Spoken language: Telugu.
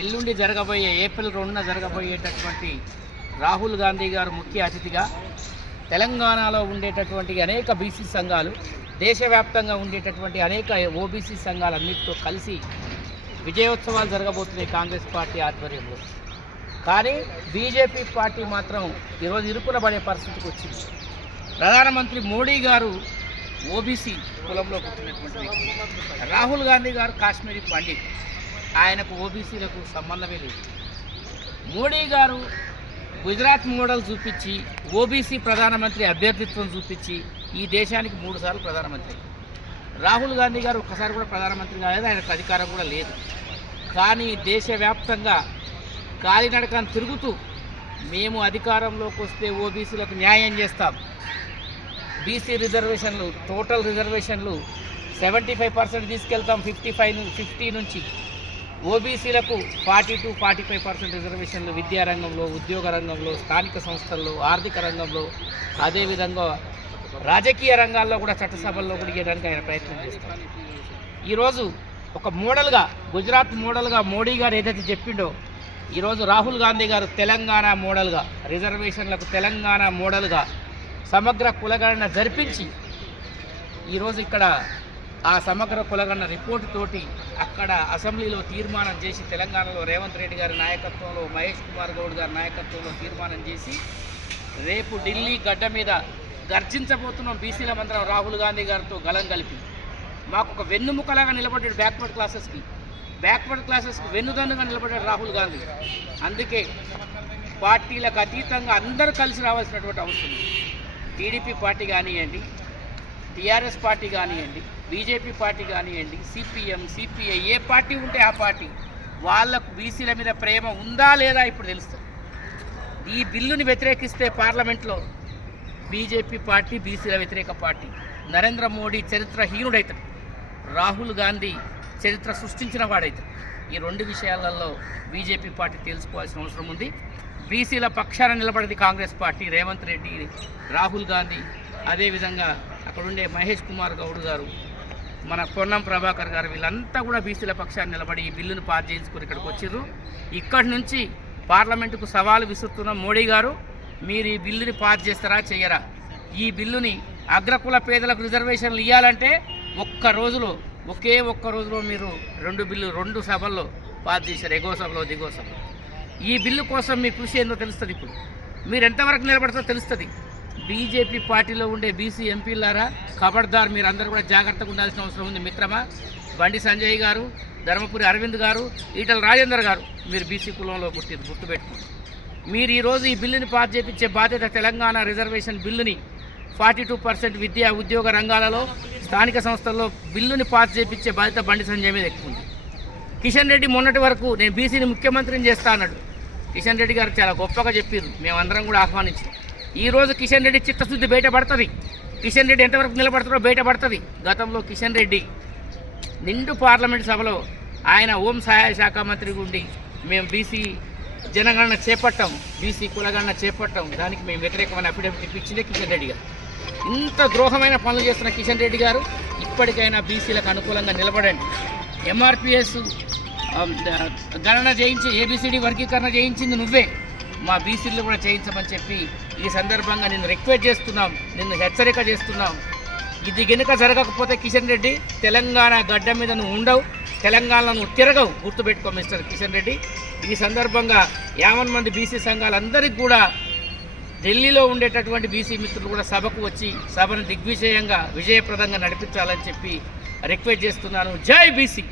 ఎల్లుండి జరగబోయే ఏప్రిల్ రెండున జరగబోయేటటువంటి రాహుల్ గాంధీ గారు ముఖ్య అతిథిగా తెలంగాణలో ఉండేటటువంటి అనేక బీసీ సంఘాలు దేశవ్యాప్తంగా ఉండేటటువంటి అనేక ఓబీసీ సంఘాలన్నిటితో కలిసి విజయోత్సవాలు జరగబోతున్నాయి కాంగ్రెస్ పార్టీ ఆధ్వర్యంలో. కానీ బీజేపీ పార్టీ మాత్రం ఈరోజు ఇరుకున పడే పరిస్థితికి వచ్చింది. ప్రధానమంత్రి మోడీ గారు ఓబీసీ కులంలో పుట్టినటువంటి రాహుల్ గాంధీ గారు కాశ్మీరీ పండిట్ ఆయనకు ఓబీసీలకు సంబంధమే లేదు. మోడీ గారు గుజరాత్ మోడల్ చూపించి ఓబీసీ ప్రధానమంత్రి అభ్యర్థిత్వం చూపించి ఈ దేశానికి మూడుసార్లు ప్రధానమంత్రి. రాహుల్ గాంధీ గారు ఒక్కసారి కూడా ప్రధానమంత్రి కాలేదు ఆయనకు అధికారం కూడా లేదు. కానీ దేశవ్యాప్తంగా కాలినడకను తిరుగుతూ మేము అధికారంలోకి వస్తే ఓబీసీలకు న్యాయం చేస్తాం. బీసీ రిజర్వేషన్లు టోటల్ రిజర్వేషన్లు సెవెంటీ ఫైవ్ పర్సెంట్ తీసుకెళ్తాం ఫిఫ్టీ ఫైవ్ ఫిఫ్టీ నుంచి. ఓబీసీలకు forty two forty five percent రిజర్వేషన్లు విద్యారంగంలో ఉద్యోగ రంగంలో స్థానిక సంస్థల్లో ఆర్థిక రంగంలో అదేవిధంగా రాజకీయ రంగాల్లో కూడా చట్టసభల్లో కూడా ఇవ్వడానికి ఆయన ప్రయత్నం చేస్తారు. ఈరోజు ఒక మోడల్గా గుజరాత్ మోడల్గా మోడీ గారు ఏదైతే చెప్పిండో ఈరోజు రాహుల్ గాంధీ గారు తెలంగాణ మోడల్గా రిజర్వేషన్లకు తెలంగాణ మోడల్గా సమగ్ర కులగణన జరిపించి ఈరోజు ఇక్కడ ఆ సమగ్ర కులగన్న రిపోర్టు తోటి అక్కడ అసెంబ్లీలో తీర్మానం చేసి తెలంగాణలో రేవంత్ రెడ్డి గారి నాయకత్వంలో మహేష్ కుమార్ గౌడ్ గారి నాయకత్వంలో తీర్మానం చేసి రేపు ఢిల్లీ గడ్డ మీద గర్జించబోతున్నాం బీసీల మంత్రం రాహుల్ గాంధీ గారితో గలం కలిపి. మాకు ఒక వెన్నుముకలాగా నిలబడ్డాడు బ్యాక్వర్డ్ క్లాసెస్కి బ్యాక్వర్డ్ క్లాసెస్కి వెన్నుదన్నుగా నిలబడ్డాడు రాహుల్ గాంధీ. అందుకే పార్టీలకు అతీతంగా అందరూ కలిసి రావాల్సినటువంటి అవసరం టీడీపీ పార్టీ కానివ్వండి టీఆర్ఎస్ పార్టీ కానివ్వండి బీజేపీ పార్టీ కానివ్వండి సిపిఎం సిపిఐ ఏ పార్టీ ఉంటే ఆ పార్టీ వాళ్ళకు బీసీల మీద ప్రేమ ఉందా లేదా ఇప్పుడు తెలుస్తుంది. ఈ బిల్లుని వ్యతిరేకిస్తే పార్లమెంట్లో బీజేపీ పార్టీ బీసీల వ్యతిరేక పార్టీ. నరేంద్ర మోడీ చరిత్రహీనుడైతాడు. రాహుల్ గాంధీ చరిత్ర సృష్టించిన వాడైతాడు. ఈ రెండు విషయాలలో బీజేపీ పార్టీ తెలుసుకోవాల్సిన అవసరం ఉంది. బీసీల పక్షాన నిలబడేది కాంగ్రెస్ పార్టీ రేవంత్ రెడ్డి రాహుల్ గాంధీ. అదేవిధంగా అక్కడుండే మహేష్ కుమార్ గౌడ్ గారు మన పొన్నం ప్రభాకర్ గారు వీళ్ళంతా కూడా బీసీల పక్షాన్ని నిలబడి ఈ బిల్లును పాస్ చేయించుకొని ఇక్కడికి వచ్చారు ఇక్కడి నుంచి పార్లమెంటుకు సవాలు విసురుతున్న మోడీ గారు మీరు ఈ బిల్లుని పాస్ చేస్తారా చేయరా ఈ బిల్లుని అగ్రకుల పేదలకు రిజర్వేషన్లు ఇవ్వాలంటే ఒక్క రోజులో ఒకే ఒక్క రోజులో మీరు రెండు బిల్లు రెండు సభల్లో పాస్ చేశారు ఎగో సభలో దిగో సభలో. ఈ బిల్లు కోసం మీ కృషి ఏందో తెలుస్తుంది ఇప్పుడు. మీరు ఎంతవరకు నిలబడతారో తెలుస్తుంది. బీజేపీ పార్టీలో ఉండే బీసీ ఎంపీలారా ఖబర్దార్ మీరందరూ కూడా జాగ్రత్తగా ఉండాల్సిన అవసరం ఉంది. మిత్రమా బండి సంజయ్ గారు ధర్మపురి అరవింద్ గారు ఈటల రాజేందర్ గారు మీరు బీసీ కులంలో గుర్తు గుర్తుపెట్టుకోండి. మీరు ఈరోజు ఈ బిల్లుని పాస్ చేపించే బాధ్యత తెలంగాణ రిజర్వేషన్ బిల్లుని ఫార్టీ టూ పర్సెంట్ విద్యా ఉద్యోగ రంగాలలో స్థానిక సంస్థల్లో బిల్లుని పాస్ చేపించే బాధ్యత బండి సంజయ్ మీద ఎక్కువ ఉంది. కిషన్ రెడ్డి మొన్నటి వరకు నేను బీసీని ముఖ్యమంత్రిని చేస్తా అన్నాడు. కిషన్ రెడ్డి గారు చాలా గొప్పగా చెప్పారు మేమందరం కూడా ఆహ్వానించాం ఈరోజు కిషన్ రెడ్డి చిత్తశుద్ధి బయటపడుతుంది. కిషన్ రెడ్డి ఎంతవరకు నిలబడతారో బయటపడుతుంది. గతంలో కిషన్ రెడ్డి నిండు పార్లమెంట్ సభలో ఆయన హోం సహాయ శాఖ మంత్రి ఉండి మేము బీసీ జనగణన చేపట్టాం బీసీ కులగణన చేపట్టాం. దానికి మేము వ్యతిరేకమైన అఫిడవిట్ ఇప్పించిందే కిషన్ రెడ్డి గారు. ఇంత ద్రోహమైన పనులు చేస్తున్న కిషన్ రెడ్డి గారు ఇప్పటికైనా బీసీలకు అనుకూలంగా నిలబడండి. ఎంఆర్పిఎస్ గణన చేయించి ఏబిసిడి వర్గీకరణ చేయించింది నువ్వే. మా బీసీలు కూడా చేయించమని చెప్పి ఈ సందర్భంగా నిన్ను రిక్వెస్ట్ చేస్తున్నాం. నిన్ను హెచ్చరిక చేస్తున్నాం. ఇది గనుక జరగకపోతే కిషన్ రెడ్డి తెలంగాణ గడ్డ మీద నువ్వు ఉండవు తెలంగాణలో నువ్వు తిరగవు. గుర్తుపెట్టుకో మిస్టర్ కిషన్ రెడ్డి. ఈ సందర్భంగా యావన్ మంది బీసీ సంఘాలందరికీ కూడా ఢిల్లీలో ఉండేటటువంటి బీసీ మిత్రులు కూడా సభకు వచ్చి సభను దిగ్విజయంగా విజయప్రదంగా నడిపించాలని చెప్పి రిక్వెస్ట్ చేస్తున్నాను. జై బీసీ